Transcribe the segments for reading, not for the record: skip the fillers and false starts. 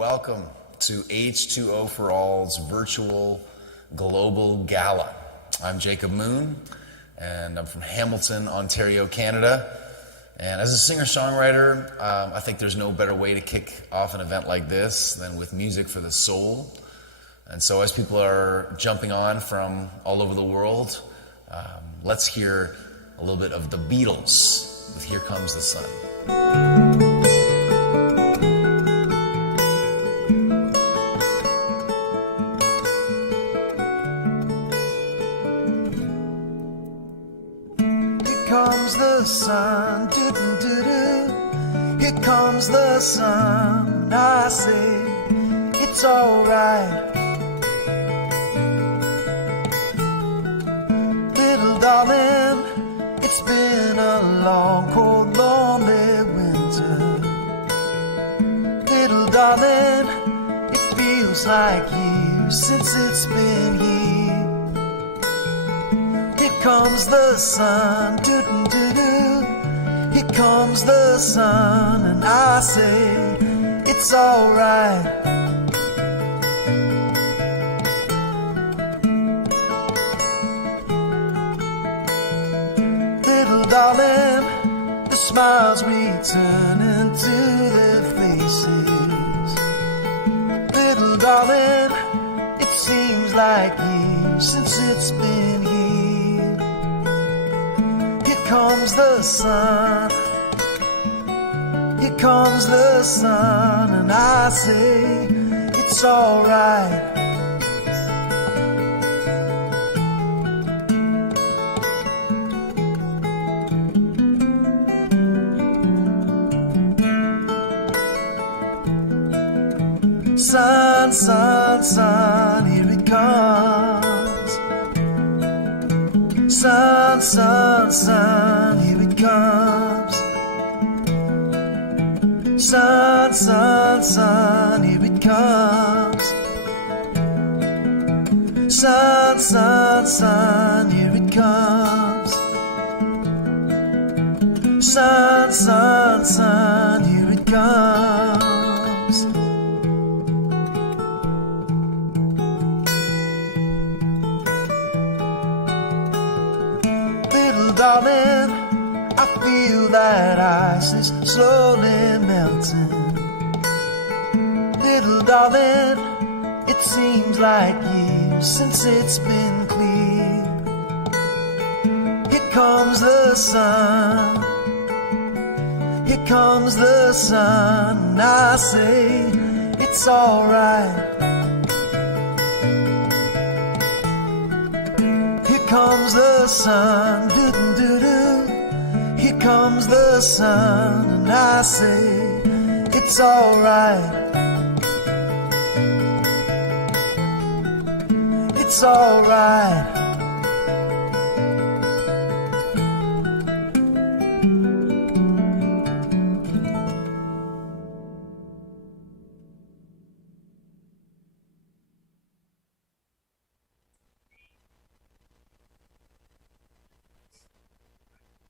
welcome to H2O4ALL's virtual global gala. I'm Jacob Moon, and I'm from Hamilton, Ontario, Canada. And as a singer-songwriter, I think there's no better way to kick off an event like this than with music for the soul. And so as people are jumping on from all over the world, let's hear a little bit of the Beatles with Here Comes the Sun. Comes the sun, doo-doo-doo-doo. Here comes the sun, and I say it's alright. Little darling, it's been a long, cold, lonely winter. Little darling, it feels like years since it's been here. Here comes the sun, doo-doo-doo-doo. Here comes the sun, and I say it's alright. Little darling, the smiles returning to their faces. Little darling, it seems like years since it's been here. Here comes the sun, here comes the sun, and I say it's alright. Sun, sun, sun, here it comes. Sun, sun, sun, here it comes. Sun, sun, sun, here it comes. Sun, sun, sun, here it comes. Sun, sun, sun, here it comes. Darling, I feel that ice is slowly melting. Little darling, it seems like years since it's been clear. Here comes the sun, here comes the sun, and I say it's alright. Here comes the sun, doo-doo-doo-doo. Here comes the sun, and I say it's alright. It's alright.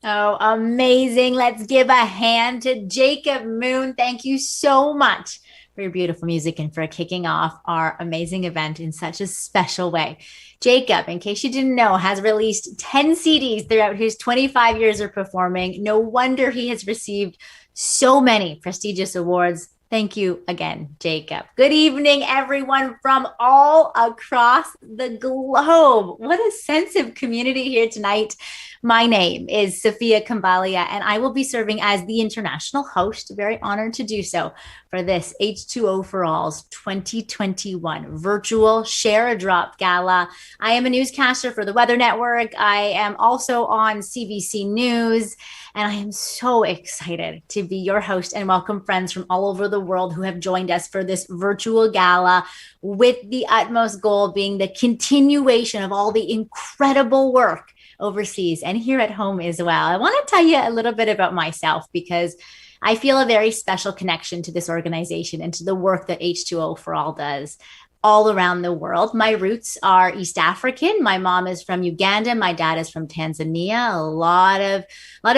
Oh, amazing. Let's give a hand to Jacob Moon. Thank you so much for your beautiful music and for kicking off our amazing event in such a special way. Jacob, in case you didn't know, has released 10 CDs throughout his 25 years of performing. No wonder he has received so many prestigious awards. Thank you again, Jacob. Good evening, everyone from all across the globe. What a sense of community here tonight. My name is Saphia Khambalia, and I will be serving as the international host. Very honored to do so for this H2O4ALL's 2021 virtual Share a Drop Gala. I am a newscaster for the Weather Network. I am also on CBC News, and I am so excited to be your host and welcome friends from all over the world who have joined us for this virtual gala, with the utmost goal being the continuation of all the incredible work overseas and here at home as well. I want to tell you a little bit about myself because I feel a very special connection to this organization and to the work that H2O4ALL does. all around the world. My roots are East African. My mom is from Uganda. My dad is from Tanzania. A lot of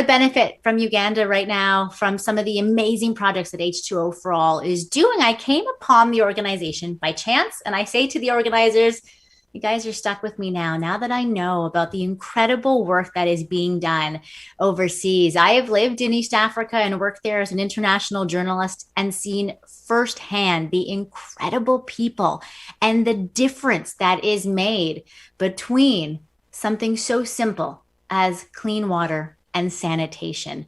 benefit from Uganda right now from some of the amazing projects that H2O for All is doing. I came upon the organization by chance, and I say to the organizers, you guys are stuck with me now that I know about the incredible work that is being done overseas. I have lived in East Africa and worked there as an international journalist and seen firsthand the incredible people and the difference that is made between something so simple as clean water and sanitation.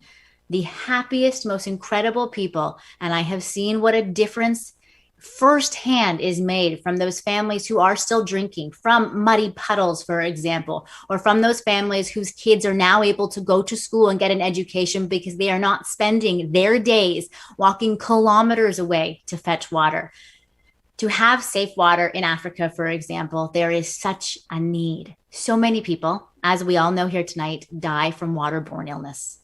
The happiest, most incredible people. And I have seen what a difference firsthand is made from those families who are still drinking, from muddy puddles, for example, or from those families whose kids are now able to go to school and get an education because they are not spending their days walking kilometers away to fetch water. To have safe water in Africa, for example, there is such a need. So many people, as we all know here tonight, die from waterborne illness.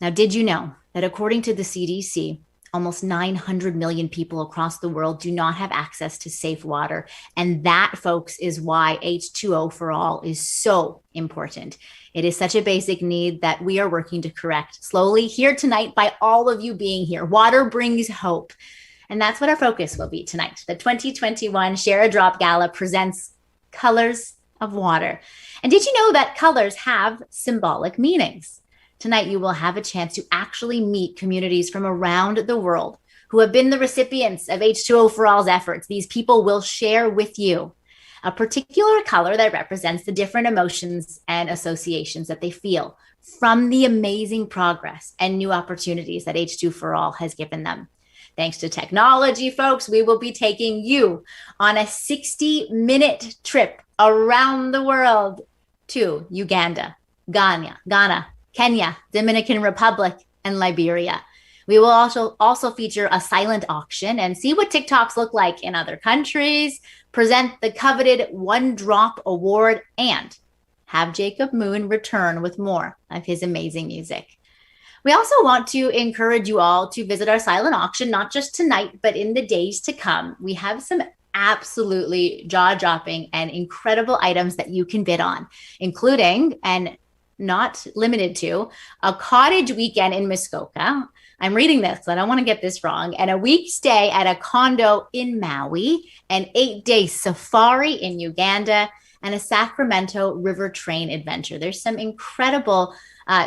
Now, did you know that according to the CDC, almost 900 million people across the world do not have access to safe water? And that, folks, is why H2O for All is so important. It is such a basic need that we are working to correct slowly here tonight by all of you being here. Water brings hope. And that's what our focus will be tonight. The 2021 Share a Drop Gala presents Colors of Water. And did you know that colors have symbolic meanings? Tonight, you will have a chance to actually meet communities from around the world who have been the recipients of H2O for All's efforts. These people will share with you a particular color that represents the different emotions and associations that they feel from the amazing progress and new opportunities that H2O for All has given them. Thanks to technology, folks, we will be taking you on a 60-minute trip around the world to Uganda, Ghana, Kenya, Dominican Republic, and Liberia. We will also feature a silent auction and see what TikToks look like in other countries, present the coveted One Drop Award, and have Jacob Moon return with more of his amazing music. We also want to encourage you all to visit our silent auction, not just tonight, but in the days to come. We have some absolutely jaw-dropping and incredible items that you can bid on, including, and not limited to, a cottage weekend in Muskoka. I'm reading this, so I don't want to get this wrong. And a week stay at a condo in Maui, an 8-day safari in Uganda, and a Sacramento River train adventure. There's some incredible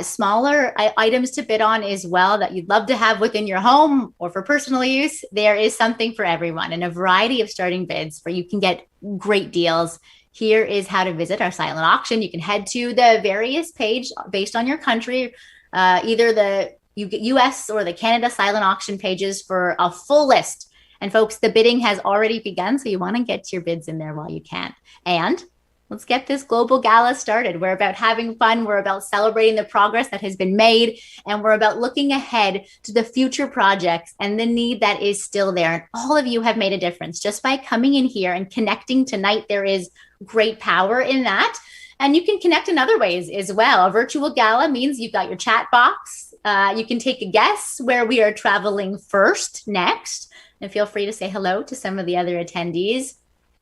smaller items to bid on as well that you'd love to have within your home or for personal use. There is something for everyone and a variety of starting bids where you can get great deals. Here is how to visit our silent auction. You can head to the various page based on your country, either the US or the Canada silent auction pages for a full list. And folks, the bidding has already begun, so you want to get your bids in there while you can. And let's get this global gala started. We're about having fun. We're about celebrating the progress that has been made. And we're about looking ahead to the future projects and the need that is still there. And all of you have made a difference just by coming in here and connecting tonight. There is great power in that. And you can connect in other ways as well. A virtual gala means you've got your chat box. You can take a guess where we are traveling first, next. And feel free to say hello to some of the other attendees.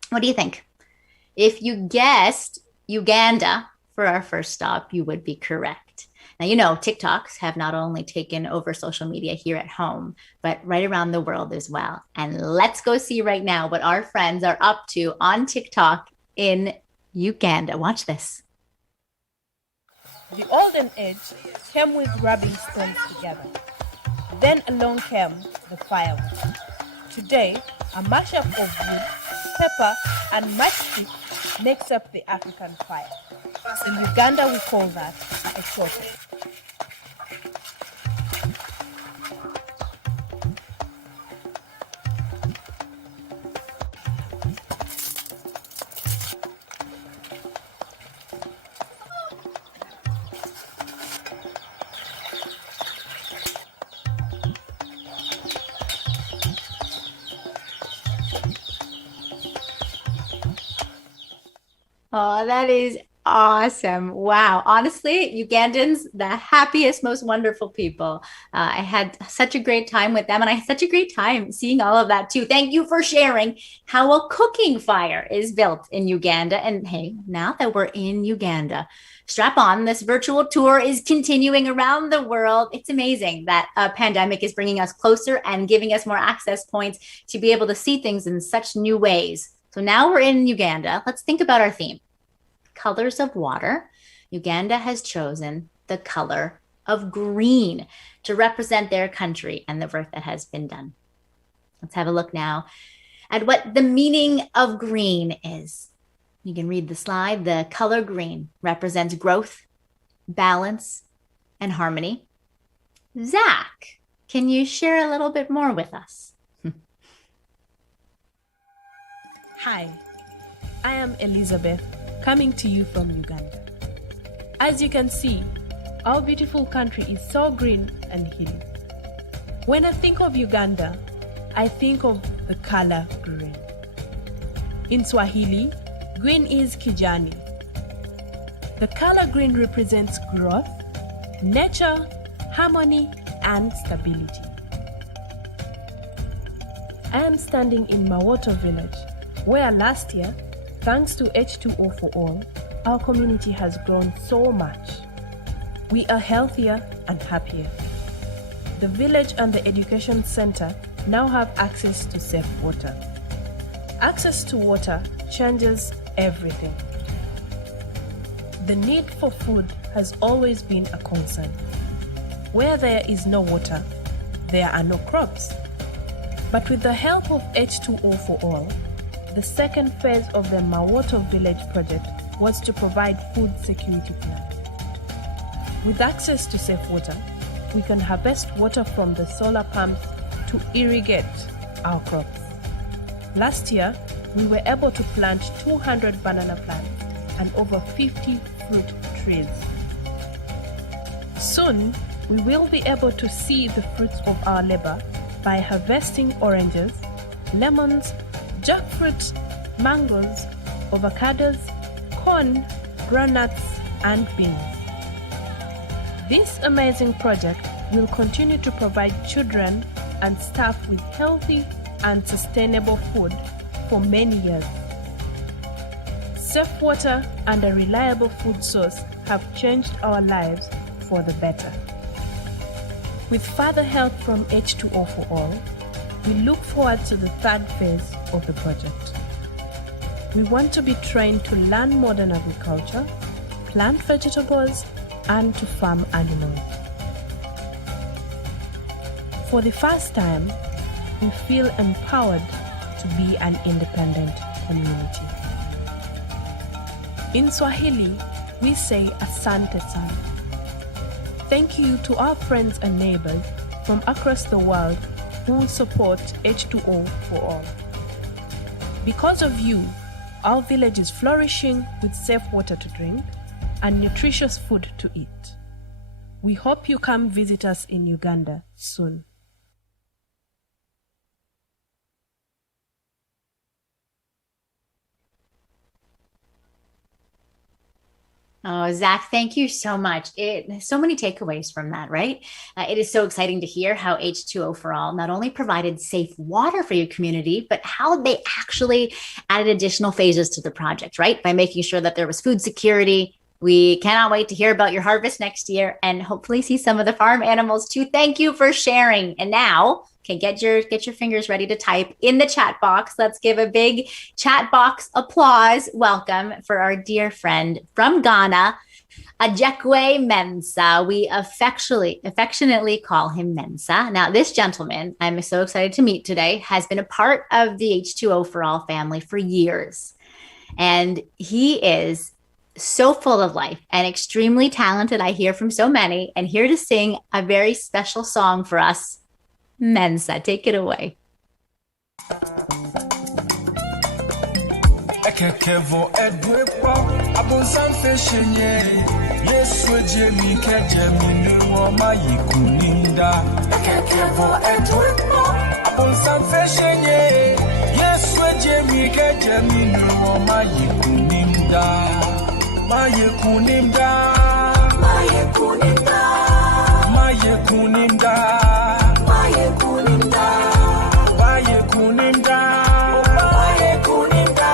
What do you think? If you guessed Uganda for our first stop, you would be correct. Now, you know, TikToks have not only taken over social media here at home, but right around the world as well. And let's go see right now what our friends are up to on TikTok in Uganda. Watch this. The olden age came with rubbing stones together. Then along came the firewood. Today, a mashup of wood, pepper, and matchstick makes up the African fire. In Uganda, we call that a soto. Oh, that is Awesome. Wow. Honestly, Ugandans, the happiest, most wonderful people. I had such a great time with them, and I had such a great time seeing all of that too. Thank you for sharing how a cooking fire is built in Uganda. And hey, now that we're in Uganda, strap on. This virtual tour is continuing around the world. It's amazing that a pandemic is bringing us closer and giving us more access points to be able to see things in such new ways. So now we're in Uganda. Let's think about our theme. Colors of water. Uganda has chosen the color of green to represent their country and the work that has been done. Let's have a look now at what the meaning of green is. You can read the slide. The color green represents growth, balance, and harmony. Zach, can you share a little bit more with us? Hi, I am Elizabeth, coming to you from Uganda. As you can see, our beautiful country is so green and hilly. When I think of Uganda, I think of the color green. In Swahili, green is kijani. The color green represents growth, nature, harmony, and stability. I am standing in Mawoto village, where last year, thanks to H2O4ALL, our community has grown so much. We are healthier and happier. The village and the education center now have access to safe water. Access to water changes everything. The need for food has always been a concern. Where there is no water, there are no crops. But with the help of H2O4ALL, the second phase of the Mawoto Village project was to provide food security plan. With access to safe water, we can harvest water from the solar pumps to irrigate our crops. Last year, we were able to plant 200 banana plants and over 50 fruit trees. Soon, we will be able to see the fruits of our labor by harvesting oranges, lemons, jackfruit, mangoes, avocados, corn, groundnuts, and beans. This amazing project will continue to provide children and staff with healthy and sustainable food for many years. Safe water and a reliable food source have changed our lives for the better. With further help from H2O4ALL, we look forward to the third phase of the project. We want to be trained to learn modern agriculture, plant vegetables, and to farm animals. For the first time, we feel empowered to be an independent community. In Swahili, we say Asante Sana. Thank you to our friends and neighbors from across the world who support H2O4ALL. Because of you, our village is flourishing with safe water to drink and nutritious food to eat. We hope you come visit us in Uganda soon. Oh, Zach, thank you so much. So many takeaways from that, right? It is so exciting to hear how H2O4ALL not only provided safe water for your community, but how they actually added additional phases to the project, right? By making sure that there was food security. We cannot wait to hear about your harvest next year and hopefully see some of the farm animals too. Thank you for sharing. And now, okay, get your fingers ready to type in the chat box. Let's give a big chat box applause welcome for our dear friend from Ghana, Adjekwei Mensah. We affectionately call him Mensah. Now, this gentleman, I'm so excited to meet today, has been a part of the H2O4ALL family for years. And he is so full of life and extremely talented. I hear from so many, and here to sing a very special song for us, Mensah. Take it away. Maye kunimda, Maye kunimda, Maye kunimda, Maye kunimda, Maye kunimda, Maye kunimda,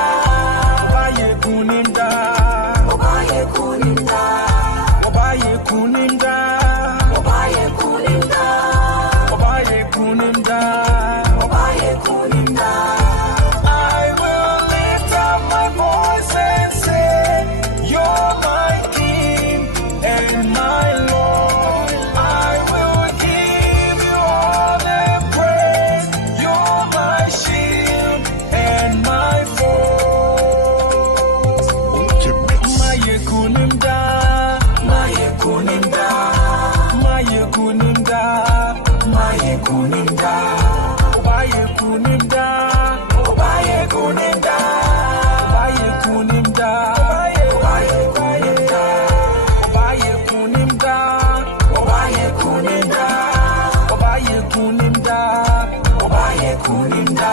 Maye kunimda, Maye kunimda, Maye kunimda, Maye kunimda, Maye kunimda, Maye kunimda. I will lift up my voice and say, You're my King and my Lord. I will give you all the praise. You're my shield and my force. Maye kunimda, Maye kunimda, Maye kunimda, Maye kunimda, Maye kunimda, Maye kunimda, Maye kunimda, Maye kunimda, Maye kunimda, Maye kunimda, Maye kunimda, Maye kunimda.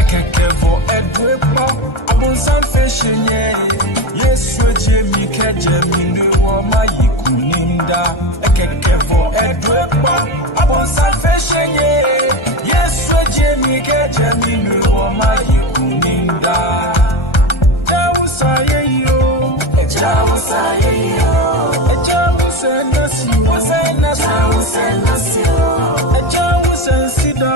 Ekekefo edwepo, abunsan fashion ye. Yesu jemi kejemi nuwo mayi kuninda. Ekekefo edwepo, abunsan fashion ye. Yesu jemi kejemi nuwo mayi kuninda. Jawusa ye yo, Jawusa ye yo, Jawusa nasi, Jawusa nasi, Jawusa sida.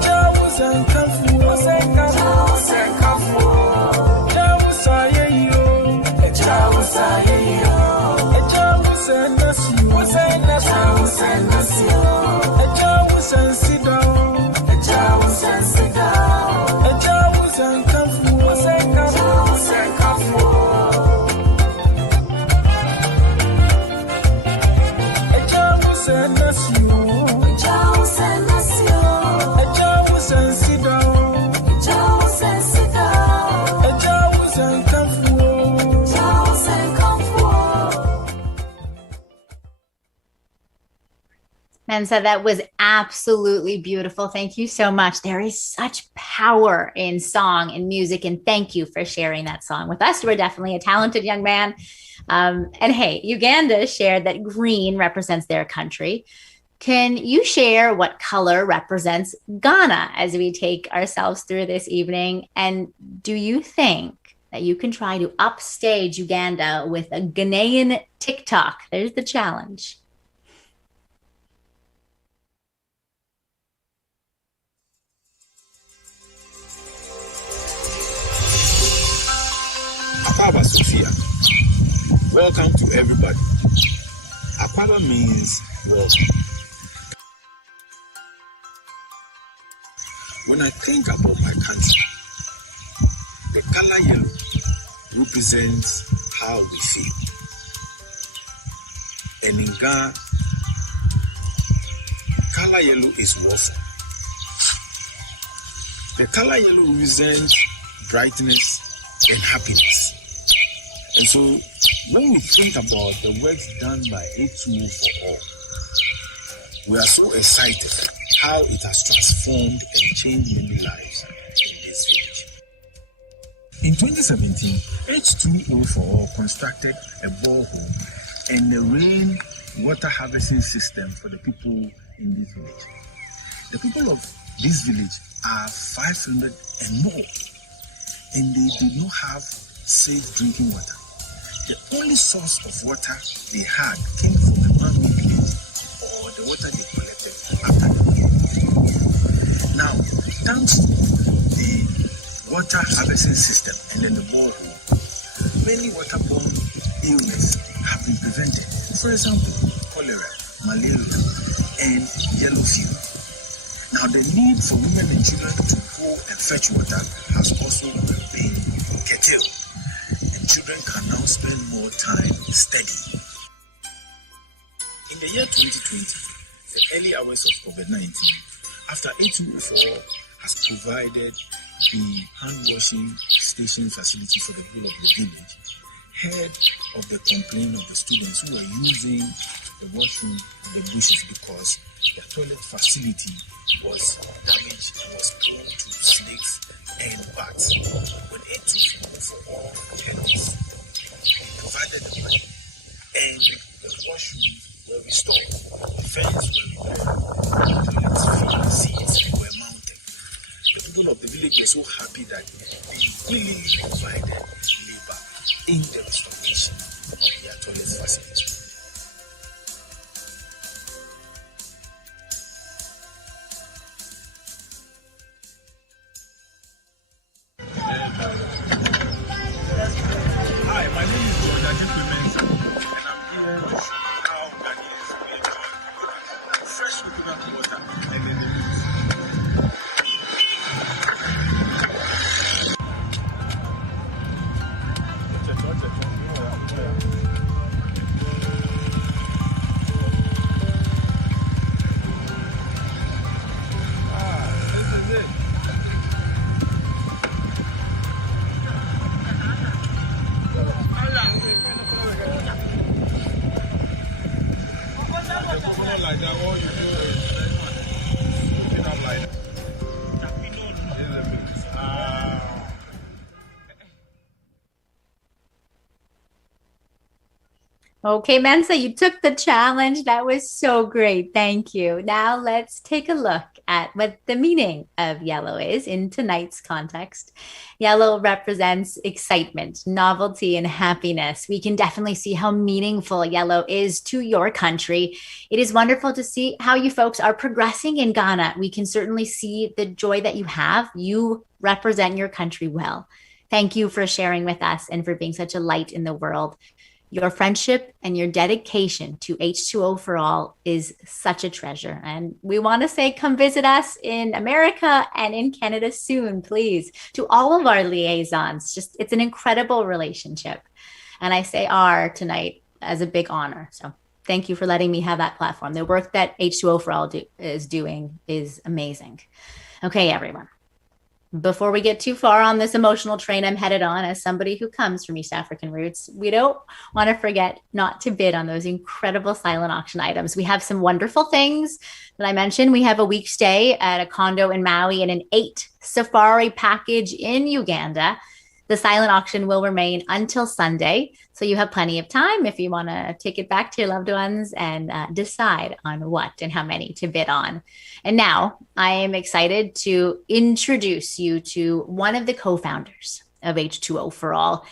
Jawusa kafu, Jawusa kafu, Jawusa ye yo, Jawusa nasi, Jawusa nasi, Jawusa sida, Jawusa kafu, Jawusa kafu. Jawusa nasi, Jawusa sida, Jawusa kafu. Mensah, that was absolutely beautiful. Thank you so much. There is such power in song and music, and thank you for sharing that song with us. You are definitely a talented young man. And hey, Uganda shared that green represents their country. Can you share what color represents Ghana as we take ourselves through this evening? And do you think that you can try to upstage Uganda with a Ghanaian TikTok? There's the challenge. Akaba Saphia, welcome to everybody. Akaba means welcome. When I think about my country, the color yellow represents how we feel. And in Ghana, color yellow is warfare. The color yellow represents brightness and happiness. And so when we think about the work done by H2O4ALL, we are so excited how it has transformed and changed many lives in this village. In 2017, H2O4ALL constructed a borehole and a rain water harvesting system for the people in this village. The people of this village are 500 and more, and they do not have safe drinking water. The only source of water they had came from the man-made village or the water they collected after the rain. Now, thanks to the water harvesting system and then the borehole, many waterborne illnesses have been prevented. For example, cholera, malaria, and yellow fever. Now, the need for women and children to go and fetch water has also been curtailed, and children can now spend more time studying. In the year 2020, the early hours of COVID-19, after H2O4ALL has provided the hand washing station facility for the whole of the village, heard of the complaint of the students who were using the washroom in the bushes because the toilet facility was damaged and was prone to snakes and bats. When H2O4ALL heard this, they provided the money and the washrooms were restored, the fence were repaired, the toilet seats were mounted. The people of the village were so happy that they willingly provided labor in the restoration of their toilet facility. Hi, my name is Adjekwei Mensah, and I'm here to show how Ghanaians really enjoy fresh coconut water and then the this is it. Like that, all you do is it up like that. Okay, Mensah, you took the challenge. That was so great. Thank you. Now let's take a look at what the meaning of yellow is in tonight's context. Yellow represents excitement, novelty, and happiness. We can definitely see how meaningful yellow is to your country. It is wonderful to see how you folks are progressing in Ghana. We can certainly see the joy that you have. You represent your country well. Thank you for sharing with us and for being such a light in the world. Your friendship and your dedication to H2O4ALL is such a treasure. And we want to say, come visit us in America and in Canada soon, please. To all of our liaisons, it's an incredible relationship. And I say our tonight as a big honor. So thank you for letting me have that platform. The work that H2O4ALL is doing is amazing. Okay, everyone. Before we get too far on this emotional train I'm headed on, as somebody who comes from East African roots, we don't want to forget not to bid on those incredible silent auction items. We have some wonderful things that I mentioned. We have a week stay at a condo in Maui and an 8 safari package in Uganda. The silent auction will remain until Sunday, so you have plenty of time if you want to take it back to your loved ones and decide on what and how many to bid on. And now I am excited to introduce you to one of the co-founders of H2O4ALL.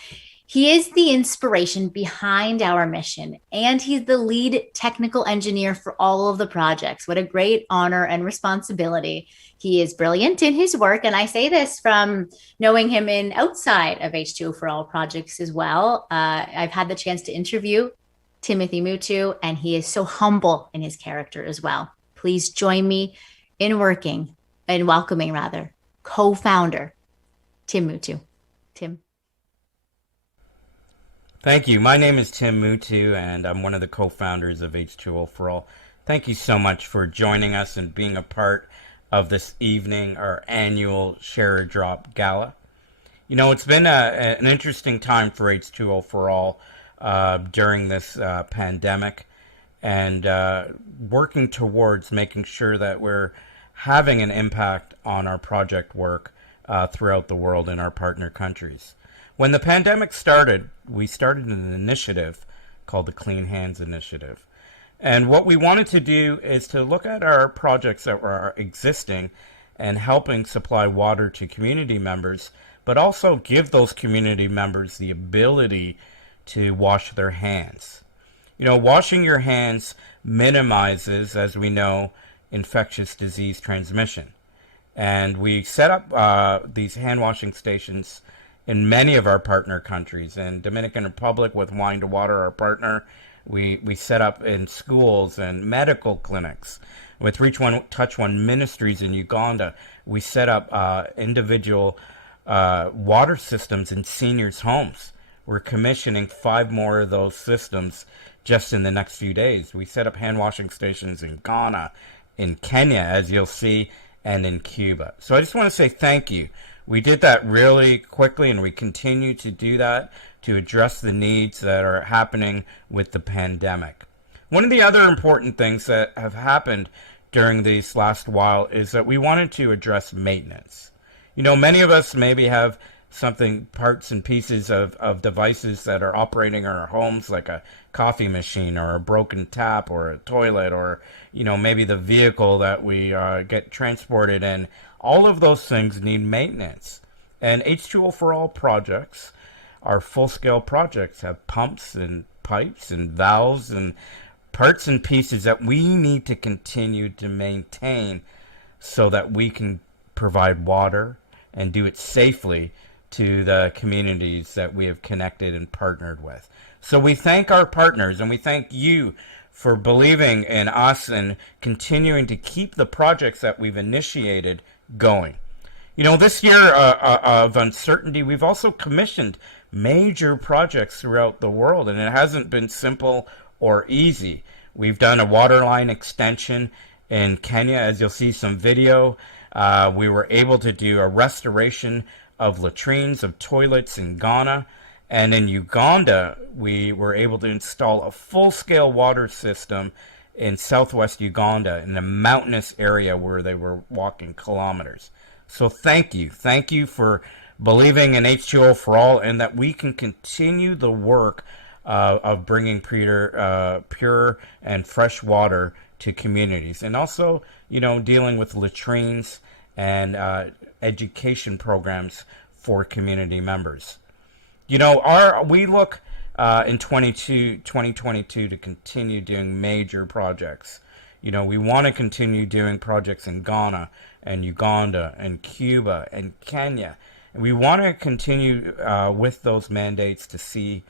He is the inspiration behind our mission, and he's the lead technical engineer for all of the projects. What a great honor and responsibility. He is brilliant in his work, and I say this from knowing him in outside of H2O4ALL projects as well. I've had the chance to interview Timothy Muttoo, and he is so humble in his character as well. Please join me in welcoming co-founder Tim Muttoo. Tim. Thank you. My name is Tim Muttoo, and I'm one of the co-founders of H2O4ALL. Thank you so much for joining us and being a part of this evening, our annual Share a Drop Gala. You know, it's been an interesting time for H2O4ALL during this pandemic, and working towards making sure that we're having an impact on our project work throughout the world in our partner countries. When the pandemic started, we started an initiative called the Clean Hands Initiative. And what we wanted to do is to look at our projects that were existing and helping supply water to community members, but also give those community members the ability to wash their hands. You know, washing your hands minimizes, as we know, infectious disease transmission. And we set up these hand washing stations in many of our partner countries. In Dominican Republic with Wine to Water, our partner, we set up in schools and medical clinics. With Reach One, Touch One Ministries in Uganda, we set up individual water systems in seniors' homes. We're commissioning 5 more of those systems just in the next few days. We set up hand washing stations in Ghana, in Kenya, as you'll see, and in Cuba. So I just want to say thank you. We did that really quickly, and we continue to do that to address the needs that are happening with the pandemic. One of the other important things that have happened during these last while is that we wanted to address maintenance. You know, many of us maybe have parts and pieces of devices that are operating in our homes, like a coffee machine or a broken tap or a toilet, or, you know, maybe the vehicle that we get transported in. All of those things need maintenance. And H2O4ALL projects, our full-scale projects, have pumps and pipes and valves and parts and pieces that we need to continue to maintain so that we can provide water and do it safely to the communities that we have connected and partnered with. So we thank our partners, and we thank you for believing in us and continuing to keep the projects that we've initiated going. You know, this year of uncertainty, we've also commissioned major projects throughout the world, and it hasn't been simple or easy. We've done a water line extension in Kenya, as you'll see some video. We were able to do a restoration of latrines, of toilets in Ghana. And in Uganda, we were able to install a full-scale water system in southwest Uganda in a mountainous area where they were walking kilometers. So thank you. Thank you for believing in H2O4ALL, and that we can continue the work of bringing pure and fresh water to communities. And also, you know, dealing with latrines and education programs for community members. You know, we look in 2022 to continue doing major projects. You know, we want to continue doing projects in Ghana and Uganda and Cuba and Kenya. And we want to continue with those mandates to see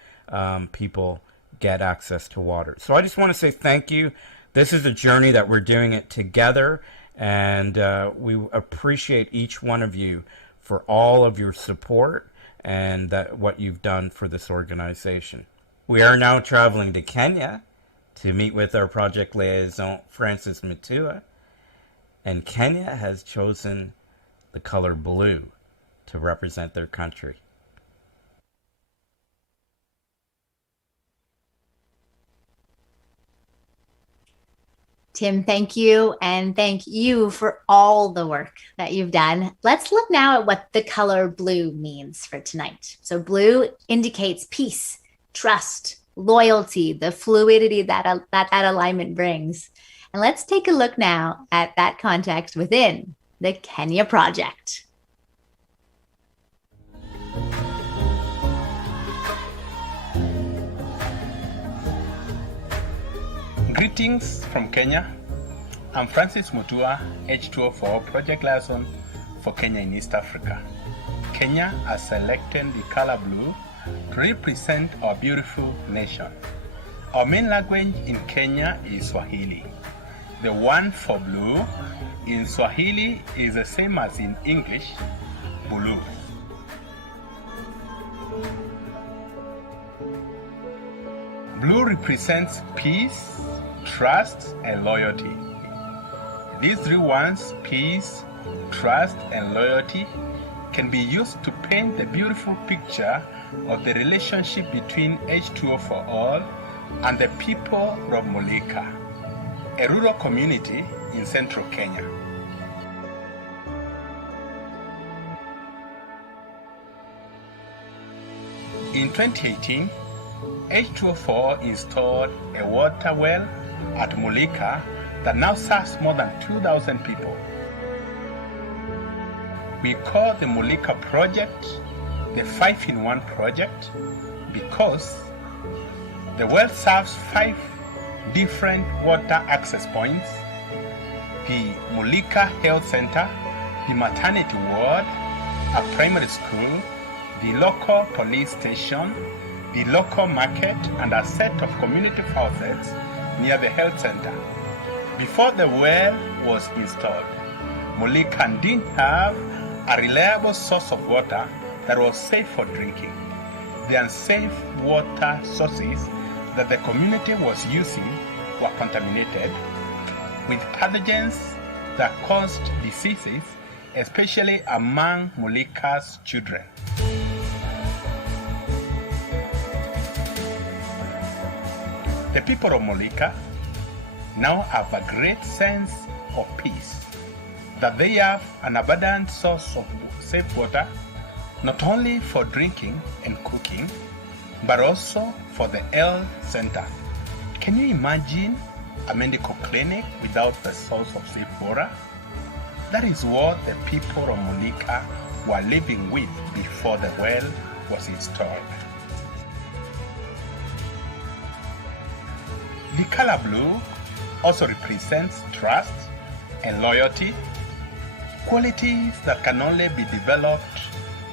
people get access to water. So I just want to say thank you. This is a journey that we're doing it together, and we appreciate each one of you for all of your support and what you've done for this organization. We are now traveling to Kenya to meet with our project liaison, Francis Muttoo, and Kenya has chosen the color blue to represent their country. Tim, thank you, and thank you for all the work that you've done. Let's look now at what the color blue means for tonight. So blue indicates peace, trust, loyalty, the fluidity that alignment brings. And let's take a look now at that context within the Kenya project. Greetings from Kenya. I'm Francis Muttoo, H2O4ALL project liaison for Kenya in East Africa. Kenya has selected the color blue to represent our beautiful nation. Our main language in Kenya is Swahili. The one for blue in Swahili is the same as in English, bulu. Blue represents peace, trust, and loyalty. These three words, peace, trust, and loyalty, can be used to paint the beautiful picture of the relationship between H2O4ALL and the people of Mulika, a rural community in central Kenya. In 2018, H2O4ALL installed a water well at Mulika that now serves more than 2,000 people. We call the Mulika project the 5-in-1 project because the well serves 5 different water access points: the Mulika Health Center, the maternity ward, a primary school, the local police station, the local market, and a set of community houses near the health center. Before the well was installed, Mulika didn't have a reliable source of water that was safe for drinking. The unsafe water sources that the community was using were contaminated with pathogens that caused diseases especially among Mulika's children. The people of Mulika now have a great sense of peace, that they have an abundant source of safe water, not only for drinking and cooking, but also for the health center. Can you imagine a medical clinic without the source of safe water? That is what the people of Mulika were living with before the well was installed. The color blue also represents trust and loyalty, qualities that can only be developed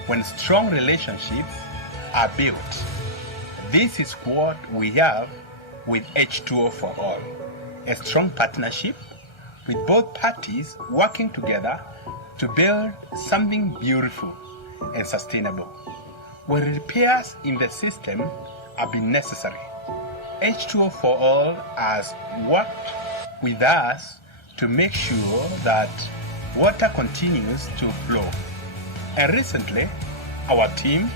when strong relationships are built. This is what we have with H2O4ALL, a strong partnership with both parties working together to build something beautiful and sustainable. When repairs in the system have been necessary, H2O4ALL has worked with us to make sure that water continues to flow. And recently, our team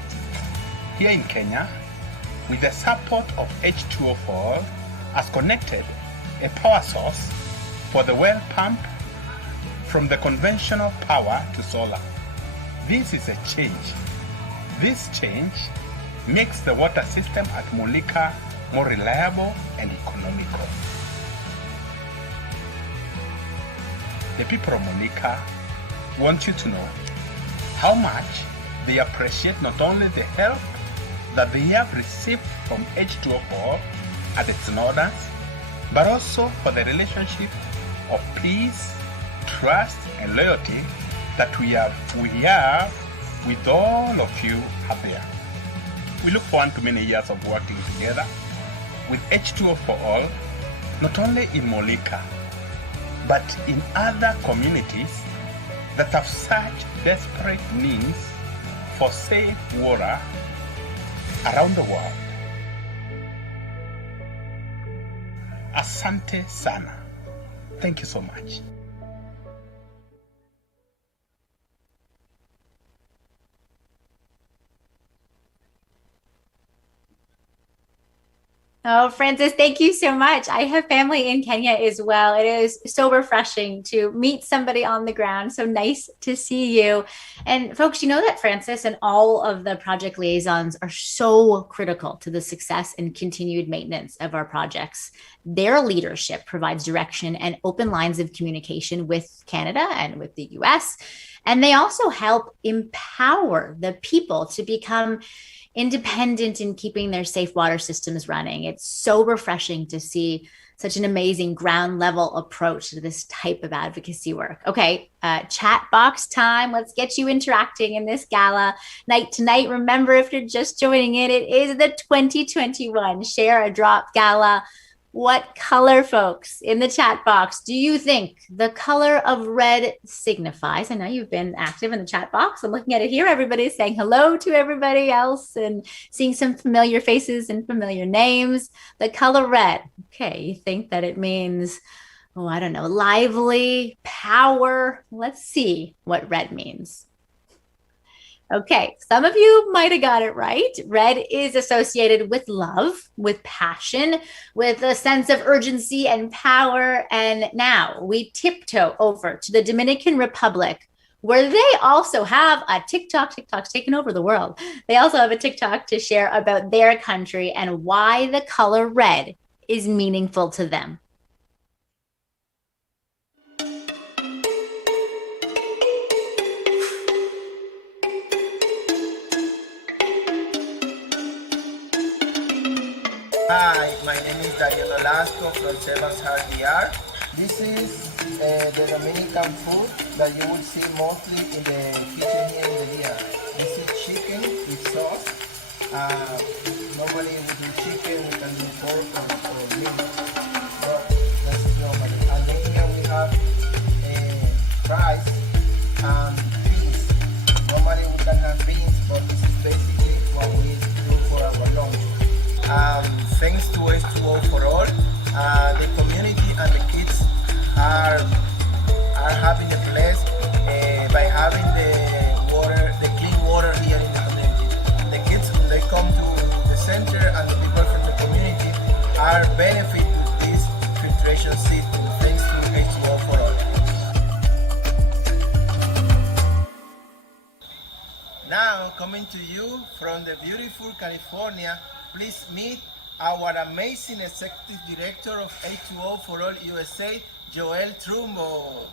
here in Kenya, with the support of H2O4ALL, has connected a power source for the well pump from the conventional power to solar. This is a change. This change makes the water system at Mulika more reliable and economical. The people of Mulika want you to know how much they appreciate not only the help that they have received from H2O4ALL at its Northerners, but also for the relationship of peace, trust, and loyalty that we have with all of you out there. We look forward to many years of working together with H2O4ALL, not only in Mulika, but in other communities that have such desperate needs for safe water around the world. Asante sana. Thank you so much. Oh, Francis, thank you so much. I have family in Kenya as well. It is so refreshing to meet somebody on the ground. So nice to see you. And folks, you know that Francis and all of the project liaisons are so critical to the success and continued maintenance of our projects. Their leadership provides direction and open lines of communication with Canada and with the US. And they also help empower the people to become independent in keeping their safe water systems running. It's so refreshing to see such an amazing ground level approach to this type of advocacy work. Okay, chat box time. Let's get you interacting in this gala night tonight. Remember, if you're just joining in, it is the 2021 Share a Drop Gala. What color, folks, in the chat box do you think the color of red signifies? I know you've been active in the chat box. I'm looking at it here. Everybody's saying hello to everybody else and seeing some familiar faces and familiar names. The color red. Okay, you think that it means, oh, I don't know, lively, power. Let's see what red means. Okay, some of you might have got it right. Red is associated with love, with passion, with a sense of urgency and power. And now we tiptoe over to the Dominican Republic, where they also have a TikTok. TikTok's taken over the world. They also have a TikTok to share about their country and why the color red is meaningful to them. Hi, my name is Daniel Olasco from Sevens Hard. This is the Dominican food that you will see mostly in the kitchen here in the dia. This is chicken with sauce. Normally we do chicken, we can do pork or meat, but this is normally. And then here we have rice and beans. Normally we can have beans, but this is basically what we do for our lunch. Thanks to H2O4ALL, the community and the kids are having a place by having benefit to this filtration system thanks to H2O4ALL. Now, coming to you from the beautiful California, please meet our amazing Executive Director of H2O4ALL USA, Odile Trumbo.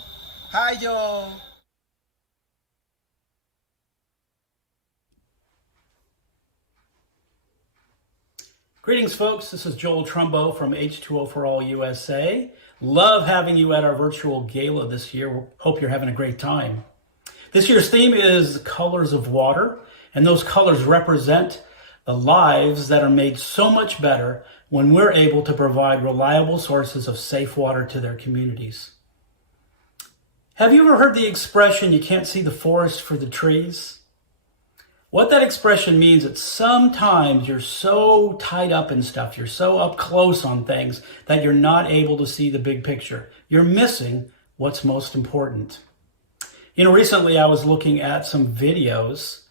Hi, Joe. Greetings, folks. This is Joel Trumbo from H2O4ALL USA. Love having you at our virtual gala this year. Hope you're having a great time. This year's theme is Colors of Water, and those colors represent the lives that are made so much better when we're able to provide reliable sources of safe water to their communities. Have you ever heard the expression, you can't see the forest for the trees? What that expression means is sometimes you're so tied up in stuff, you're so up close on things that you're not able to see the big picture. You're missing what's most important. You know, recently I was looking at some videos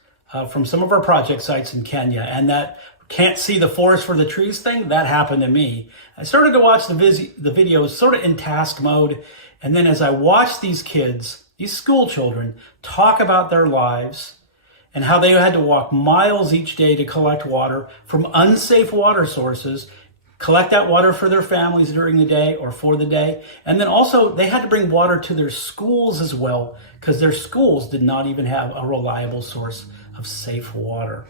from some of our project sites in Kenya, and that can't see the forest for the trees thing, that happened to me. I started to watch the videos sort of in task mode, and then as I watched these kids, these school children, talk about their lives, and how they had to walk miles each day to collect water from unsafe water sources, collect that water for their families during the day or for the day. And then also they had to bring water to their schools as well, because their schools did not even have a reliable source of safe water.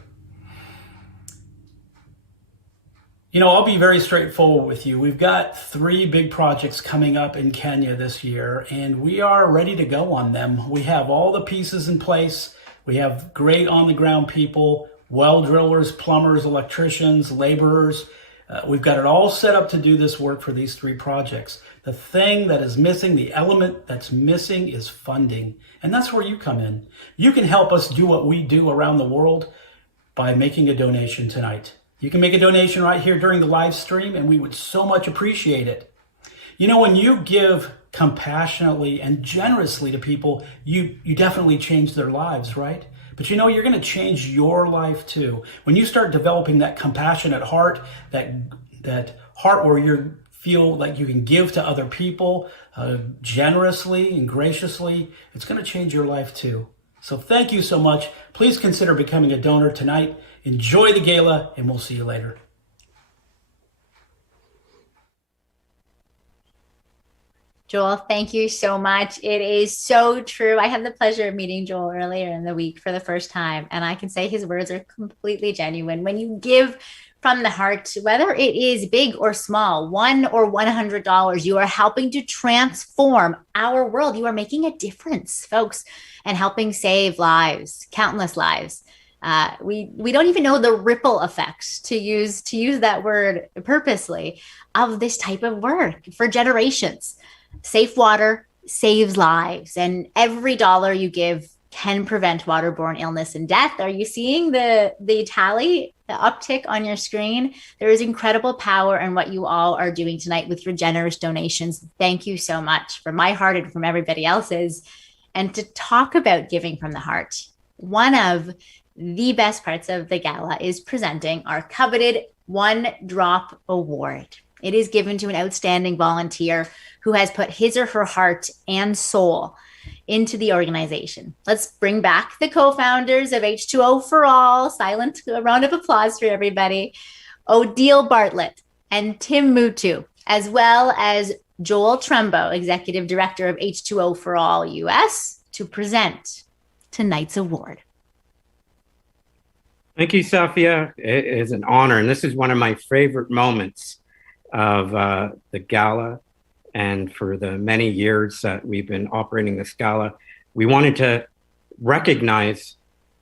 You know, I'll be very straightforward with you. We've got 3 big projects coming up in Kenya this year, and we are ready to go on them. We have all the pieces in place. We have great on-the-ground people, well drillers, plumbers, electricians, laborers. We've got it all set up to do this work for these 3 projects. The thing that is missing, the element that's missing is funding. And that's where you come in. You can help us do what we do around the world by making a donation tonight. You can make a donation right here during the live stream, and we would so much appreciate it. You know, when you give compassionately and generously to people, you definitely change their lives, right? But you know, you're going to change your life too. When you start developing that compassionate heart, that heart where you feel like you can give to other people generously and graciously, it's going to change your life too. So thank you so much. Please consider becoming a donor tonight. Enjoy the gala, and we'll see you later. Joel, thank you so much. It is so true. I had the pleasure of meeting Joel earlier in the week for the first time, and I can say his words are completely genuine. When you give from the heart, whether it is big or small, $1 or $100, you are helping to transform our world. You are making a difference, folks, and helping save lives, countless lives. We don't even know the ripple effects, to use that word purposely, of this type of work for generations. Safe water saves lives, and every dollar you give can prevent waterborne illness and death. Are you seeing the tally, the uptick on your screen? There is incredible power in what you all are doing tonight with your generous donations. Thank you so much from my heart and from everybody else's. And to talk about giving from the heart, one of the best parts of the gala is presenting our coveted One Drop Award. It is given to an outstanding volunteer who has put his or her heart and soul into the organization. Let's bring back the co-founders of H2O4ALL. Silent round of applause for everybody. Odile Bartlett and Tim Muttoo, as well as Joel Trumbo, Executive Director of H2O4ALL US, to present tonight's award. Thank you, Saphia. It is an honor, and this is one of my favorite moments of the gala. And for the many years that we've been operating this gala, we wanted to recognize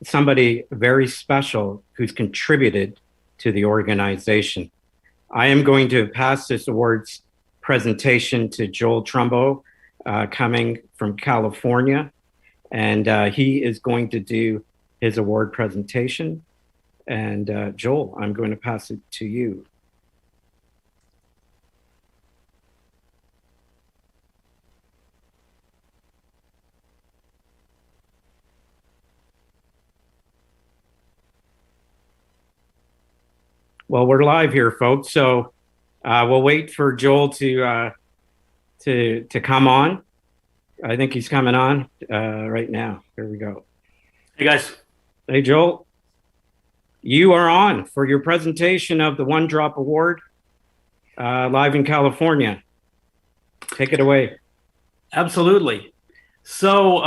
somebody very special who's contributed to the organization. I am going to pass this awards presentation to Joel Trumbo, coming from California, and he is going to do his award presentation. And Joel, I'm going to pass it to you. Well, we're live here, folks. So We'll wait for Joel to come on. I think he's coming on right now. Here we go. Hey, guys. Hey, Joel. You are on for your presentation of the One Drop Award live in California. Take it away. Absolutely. So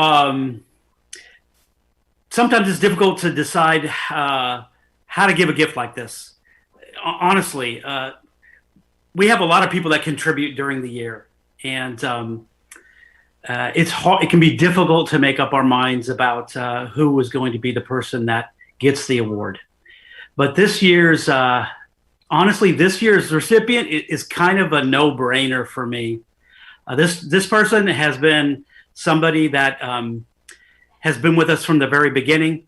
sometimes it's difficult to decide how to give a gift like this. Honestly, we have a lot of people that contribute during the year, and it's hard. It can be difficult to make up our minds about who is going to be the person that gets the award. But this year's, honestly, this year's recipient is kind of a no-brainer for me. This person has been somebody that has been with us from the very beginning.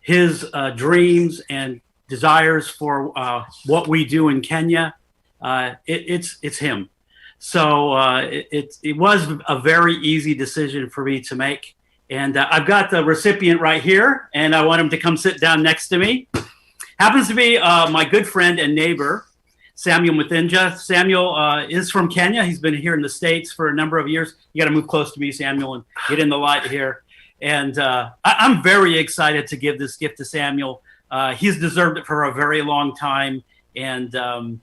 His dreams and desires for what we do in Kenya, it's him. So it was a very easy decision for me to make. And I've got the recipient right here, and I want him to come sit down next to me. Happens to be my good friend and neighbor, Samuel Muthinja. Samuel is from Kenya. He's been here in the States for a number of years. You got to move close to me, Samuel, and get in the light here. And I'm very excited to give this gift to Samuel. He's deserved it for a very long time. And I'm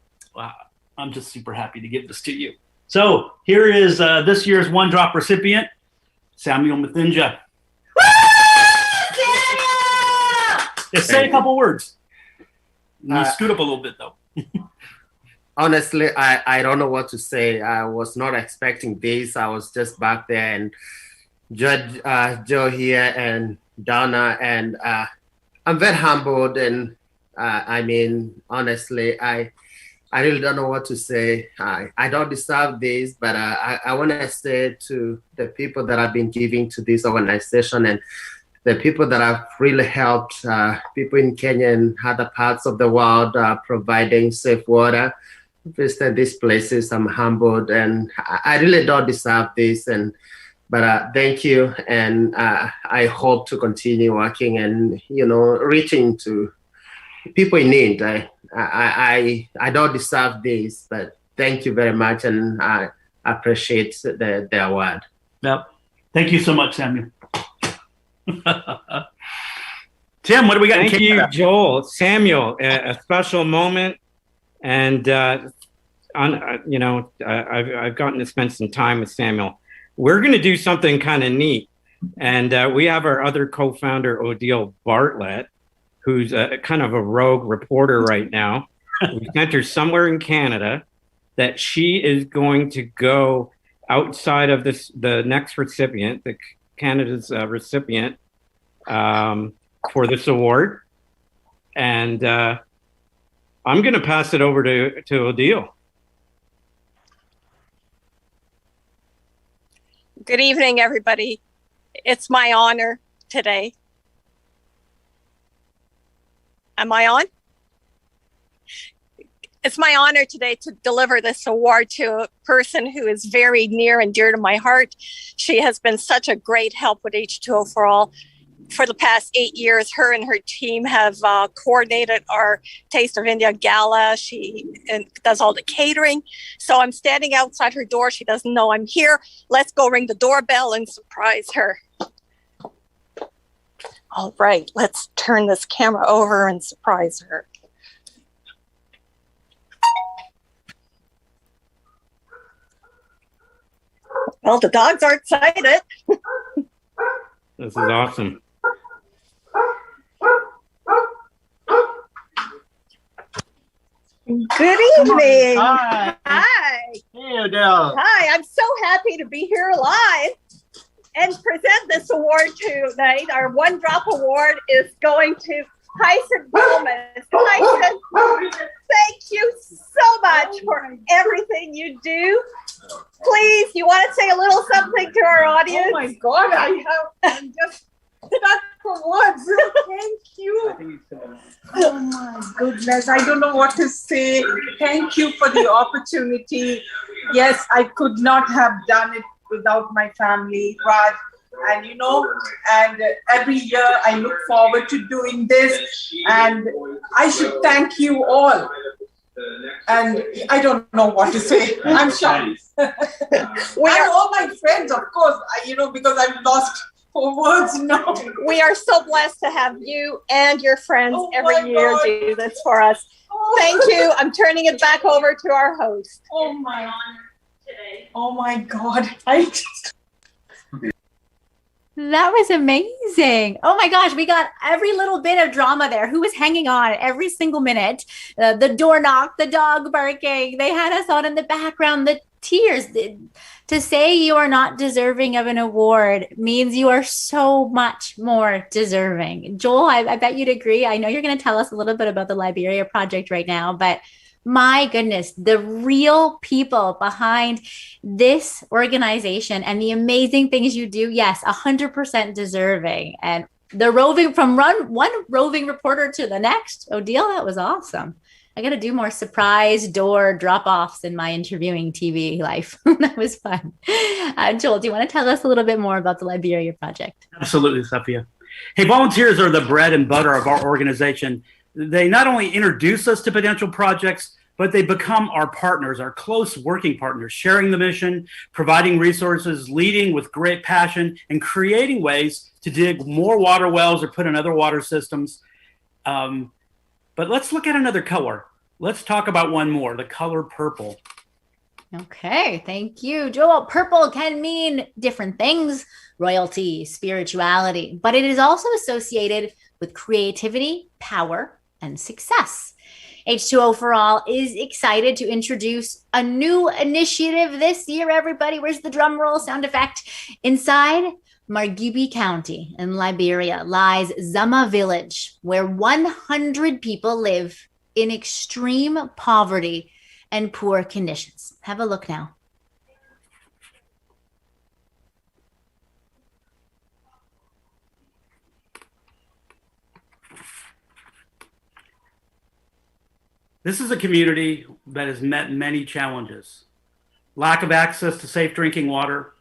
just super happy to give this to you. So here is this year's One Drop recipient, Samuel Muthinja. Just say a couple words. You scoot up a little bit, though. Honestly, I don't know what to say. I was not expecting this. I was just back there, and Judge Joe here and Donna, and I'm very humbled. And I mean, honestly, I really don't know what to say. I don't deserve this, but I want to say to the people that have been giving to this organization and the people that have really helped people in Kenya and other parts of the world providing safe water. Visiting these places, I'm humbled, and I really don't deserve this. But thank you, and I hope to continue working and reaching to people in need. I don't deserve this, but thank you very much, and I appreciate the award. Yep. Thank you so much, Samuel. Tim, what do we got? Thank you, Joel. Samuel, a special moment, and I've gotten to spend some time with Samuel. We're going to do something kind of neat, and we have our other co-founder, Odile Bartlett, who's kind of a rogue reporter right now. We sent her somewhere in Canada that she is going to go outside of the next recipient, Canada's recipient for this award. And I'm going to pass it over to Odile. Good evening, everybody. It's my honor today. Am I on? It's my honor today to deliver this award to a person who is very near and dear to my heart. She has been such a great help with H2O4ALL. For the past 8 years, her and her team have coordinated our Taste of India Gala. She does all the catering. So I'm standing outside her door. She doesn't know I'm here. Let's go ring the doorbell and surprise her. All right, let's turn this camera over and surprise her. Well, the dogs are excited. This is awesome. Good evening. Hi. Hi. Hey, Odile. Hi, I'm so happy to be here live and present this award tonight. Our One Drop Award is going to Tyson Gomez. Tyson, thank you so much for everything you do. Please, you want to say a little something to our audience? Oh my God, I'm just stuck for words. Thank you. Oh my goodness, I don't know what to say. Thank you for the opportunity. Yes, I could not have done it without my family, Raj. And and every year I look forward to doing this. And I should thank you all And I don't know what to say. I'm shocked. And all my friends, of course, because I'm lost for words now. We are so blessed to have you and your friends every year do this for us. Thank you. I'm turning it back over to our host. Oh my today. Oh my God. I just... That was amazing. Oh my gosh, we got every little bit of drama there. Who was hanging on every single minute? The door knock, the dog barking. They had us on in the background, the tears. To say you are not deserving of an award means you are so much more deserving. Joel, I bet you'd agree. I know you're going to tell us a little bit about the Liberia project right now, but my goodness, the real people behind this organization and the amazing things you do, yes, 100% deserving. And the roving from one roving reporter to the next, Odile, that was awesome. I got to do more surprise door drop-offs in my interviewing TV life. That was fun. Joel, do you want to tell us a little bit more about the Liberia project? Absolutely, Saphia. Hey, volunteers are the bread and butter of our organization. They not only introduce us to potential projects, but they become our partners, our close working partners, sharing the mission, providing resources, leading with great passion, and creating ways to dig more water wells or put in other water systems. But let's look at another color. Let's talk about one more, the color purple. Okay, thank you, Joel. Purple can mean different things, royalty, spirituality, but it is also associated with creativity, power, and success. H2O4ALL is excited to introduce a new initiative this year, everybody. Where's the drum roll sound effect? Inside Margibi County in Liberia lies Zama Village, where 100 people live in extreme poverty and poor conditions. Have a look now. This is a community that has met many challenges. Lack of access to safe drinking water,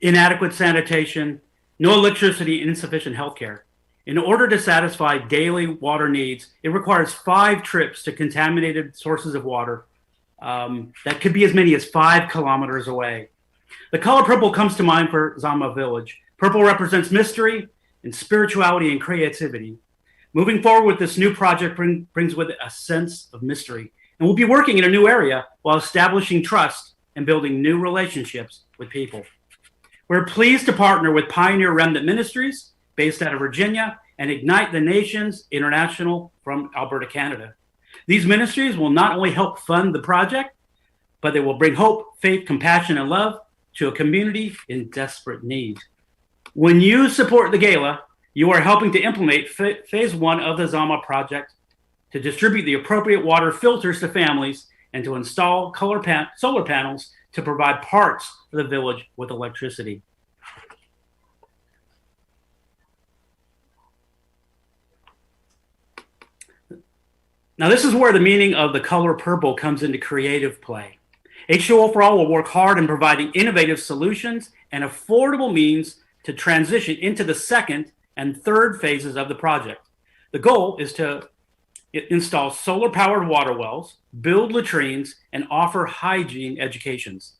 inadequate sanitation, no electricity, and insufficient healthcare. In order to satisfy daily water needs, it requires 5 trips to contaminated sources of water that could be as many as 5 kilometers away. The color purple comes to mind for Zama Village. Purple represents mystery and spirituality and creativity. Moving forward with this new project brings with it a sense of mystery. And we'll be working in a new area while establishing trust and building new relationships with people. We're pleased to partner with Pioneer Remnant Ministries, based out of Virginia, and Ignite the Nations International from Alberta, Canada. These ministries will not only help fund the project, but they will bring hope, faith, compassion, and love to a community in desperate need. When you support the gala, you are helping to implement phase 1 of the Zama project to distribute the appropriate water filters to families and to install solar panels to provide parts of the village with electricity. Now, this is where the meaning of the color purple comes into creative play. H2O4ALL will work hard in providing innovative solutions and affordable means to transition into the second and third phases of the project. The goal is to install solar-powered water wells, build latrines, and offer hygiene educations.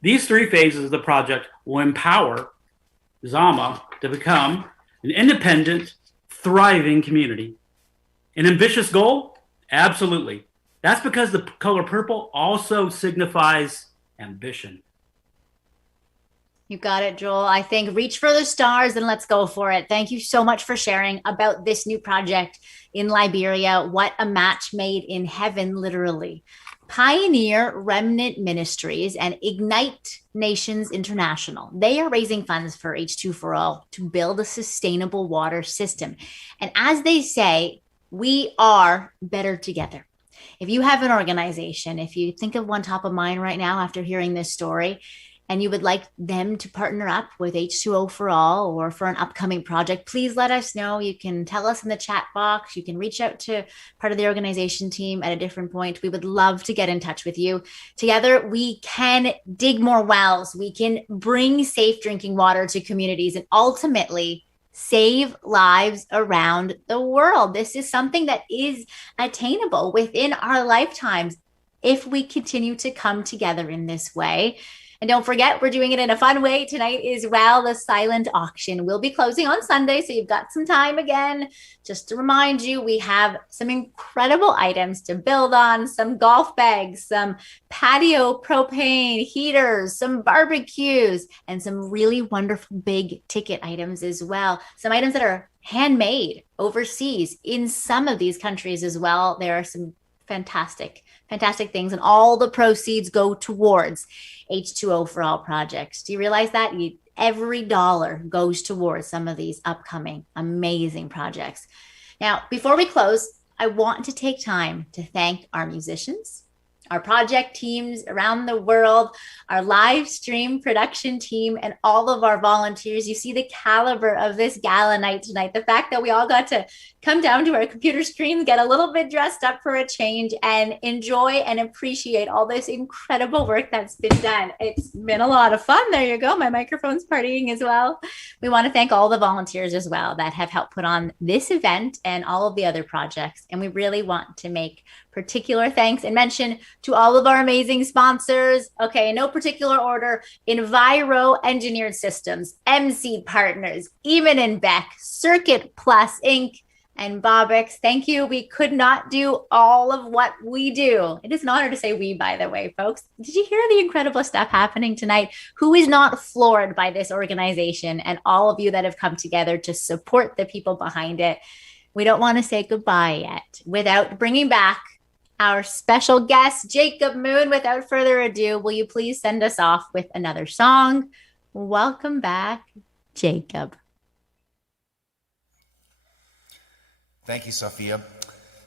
These 3 phases of the project will empower Zama to become an independent, thriving community. An ambitious goal? Absolutely. That's because the color purple also signifies ambition. You got it, Joel. I think reach for the stars and let's go for it. Thank you so much for sharing about this new project in Liberia. What a match made in heaven, literally. Pioneer Remnant Ministries and Ignite Nations International. They are raising funds for H2O4ALL to build a sustainable water system. And as they say, we are better together. If you have an organization, if you think of one top of mind right now after hearing this story, and you would like them to partner up with H2O4ALL or for an upcoming project, please let us know. You can tell us in the chat box. You can reach out to part of the organization team at a different point. We would love to get in touch with you. Together, we can dig more wells. We can bring safe drinking water to communities and ultimately save lives around the world. This is something that is attainable within our lifetimes. if we continue to come together in this way. And don't forget, we're doing it in a fun way tonight as well. The silent auction will be closing on Sunday, so you've got some time again. Just to remind you, we have some incredible items to build on, some golf bags, some patio propane heaters, some barbecues, and some really wonderful big ticket items as well. Some items that are handmade overseas in some of these countries as well. There are some fantastic things, and all the proceeds go towards H2O for All projects. Do you realize that? Every dollar goes towards some of these upcoming amazing projects. Now, before we close, I want to take time to thank our musicians, our project teams around the world, our live stream production team, and all of our volunteers. You see the caliber of this gala night tonight. The fact that we all got to come down to our computer screens, get a little bit dressed up for a change, and enjoy and appreciate all this incredible work that's been done. It's been a lot of fun. There you go. My microphone's partying as well. We want to thank all the volunteers as well that have helped put on this event and all of the other projects. And we really want to make particular thanks and mention to all of our amazing sponsors. Okay, in no particular order: Enviro Engineered Systems, MC Partners, Eamon and Beck, Circuit Plus Inc., and Bobix. Thank you. We could not do all of what we do. It is an honor to say we, by the way, folks. Did you hear the incredible stuff happening tonight? Who is not floored by this organization and all of you that have come together to support the people behind it? We don't want to say goodbye yet without bringing back our special guest, Jacob Moon. Without further ado, will you please send us off with another song? Welcome back, Jacob. Thank you, Saphia.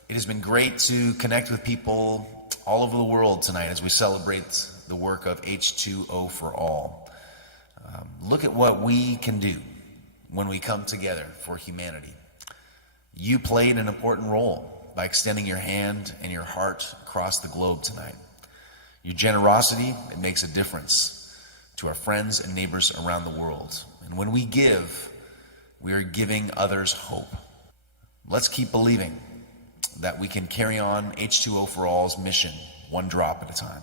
It has been great to connect with people all over the world tonight as we celebrate the work of H2O for All. Look at what we can do when we come together for humanity. You played an important role by extending your hand and your heart across the globe tonight. Your generosity, it makes a difference to our friends and neighbors around the world. And when we give, we are giving others hope. Let's keep believing that we can carry on H2O for All's mission, one drop at a time.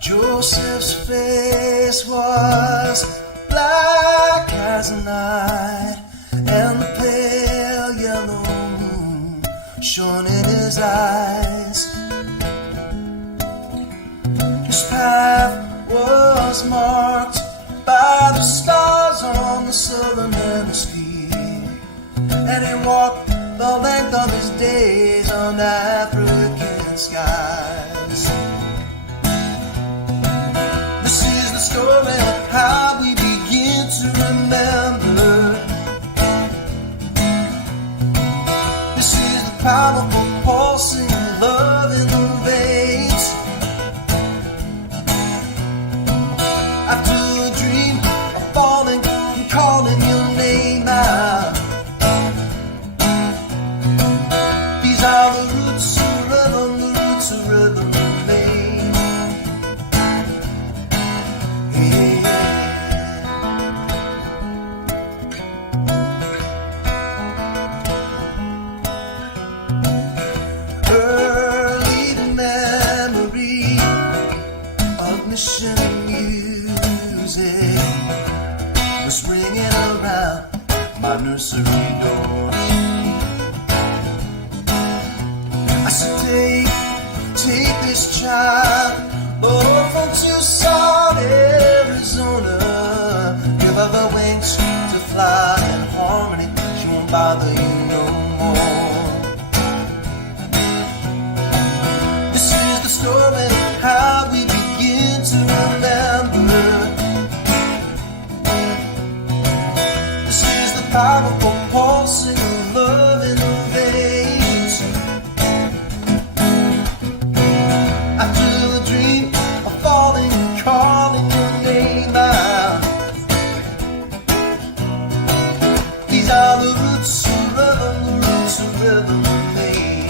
Joseph's face was black as night, and the pale yellow moon shone in his eyes. His path was marked by the stars on the southern hemisphere, and he walked the length of his days on African skies. This is the story of how we begin to remember. This is the powerful pulsing love in the veins. After a dream of falling and calling your name out. These are the roots of rhythm, the roots of rhythm remain. Early memory of mission music was ringing around my nursery door. I said, take this child, oh, from Tucson, Arizona. Give her the wings to fly in harmony. She won't bother you no more. This is the story of how we begin to remember. This is the powerful pulsing of love in the veins. After the dream of falling and calling your name out. These are the roots of rhythm, the roots of rhythm remain.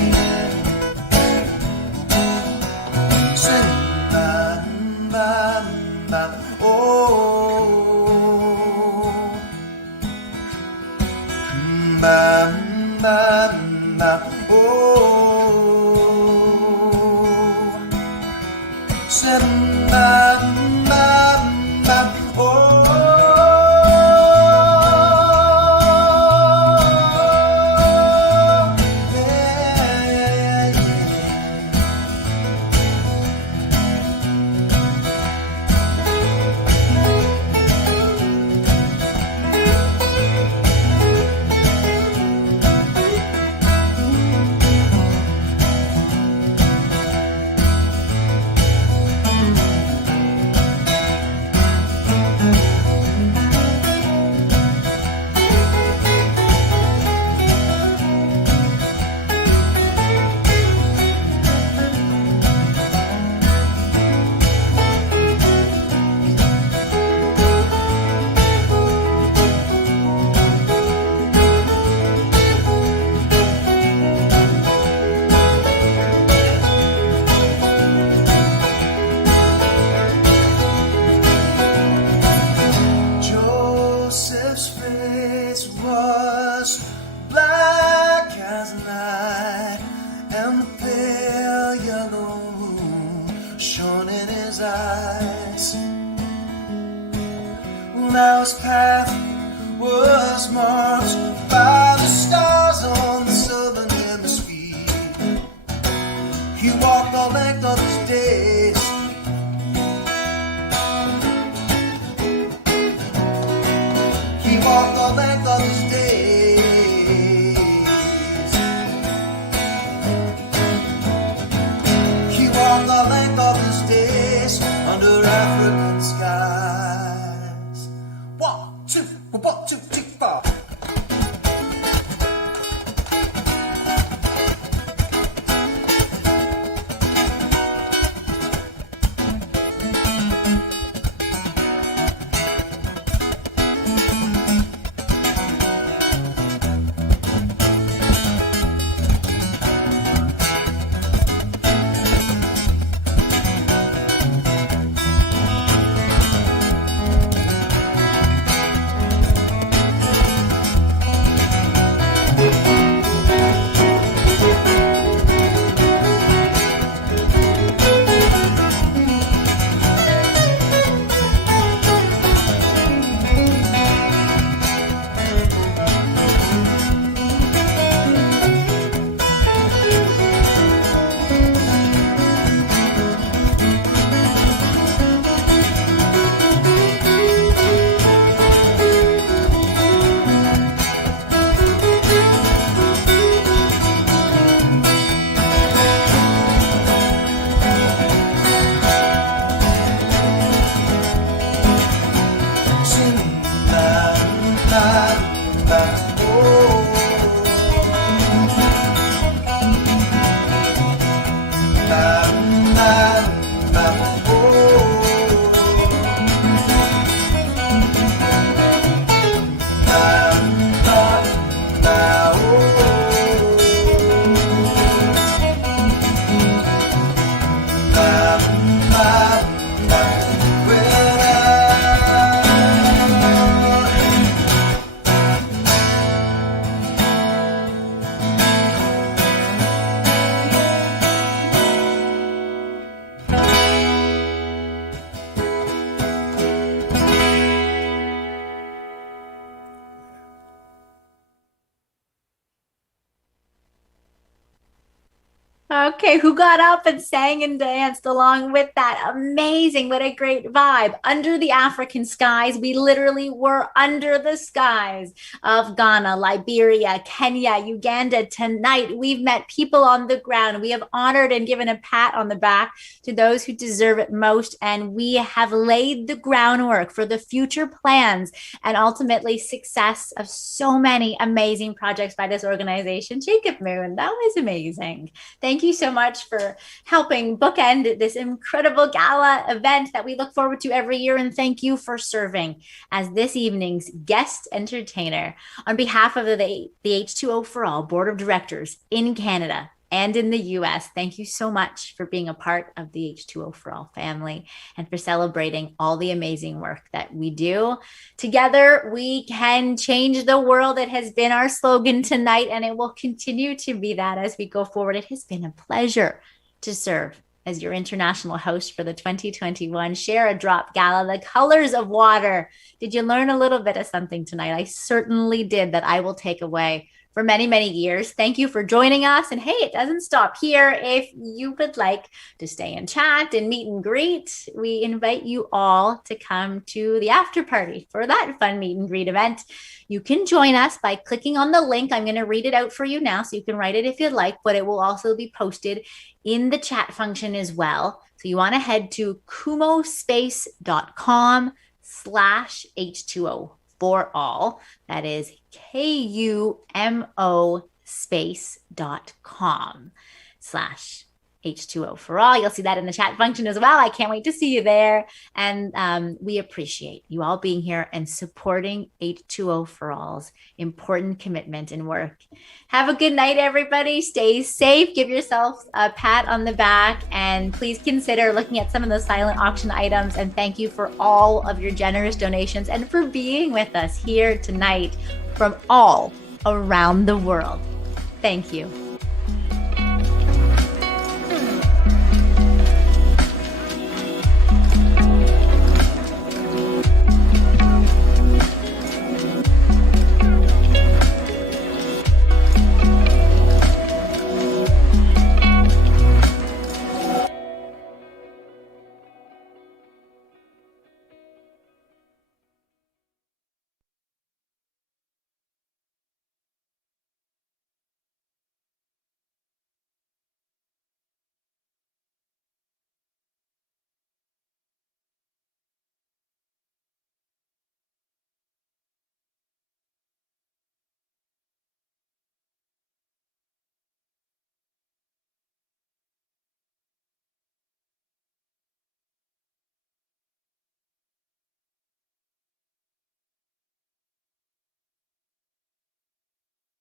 Now his path was marked by the stars on the southern hemisphere. He walked the length of his days. He walked the length of his days. He walked the length of his days under African skies. 1, 2, 1, 2, 3, 4. Okay, who got up and sang and danced along with that? Amazing. What a great vibe. Under the African skies, we literally were under the skies of Ghana, Liberia, Kenya, Uganda. Tonight, we've met people on the ground. We have honored and given a pat on the back to those who deserve it most. And we have laid the groundwork for the future plans and ultimately success of so many amazing projects by this organization. Jacob Moon, that was amazing. Thank you so much for helping bookend this incredible gala event that we look forward to every year. And thank you for serving as this evening's guest entertainer. On behalf of the H2O4ALL Board of Directors in Canada, and in the US. Thank you so much for being a part of the H2O for All family and for celebrating all the amazing work that we do. Together, we can change the world. It has been our slogan tonight, and it will continue to be that as we go forward. It has been a pleasure to serve as your international host for the 2021 Share a Drop Gala, the colors of water. Did you learn a little bit of something tonight? I certainly did, that I will take away for many, many years. Thank you for joining us. And hey, it doesn't stop here. If you would like to stay and chat and meet and greet, we invite you all to come to the after party for that fun meet and greet event. You can join us by clicking on the link. I'm going to read it out for you now, so you can write it if you'd like, but it will also be posted in the chat function as well. So you want to head to kumospace.com/H2O for all. That is KUMO space.com/H2O for all. You'll see that in the chat function as well. I can't wait to see you there. And we appreciate you all being here and supporting H2O for all's important commitment and work. Have a good night, everybody. Stay safe. Give yourself a pat on the back, and please consider looking at some of those silent auction items. And thank you for all of your generous donations and for being with us here tonight from all around the world. Thank you.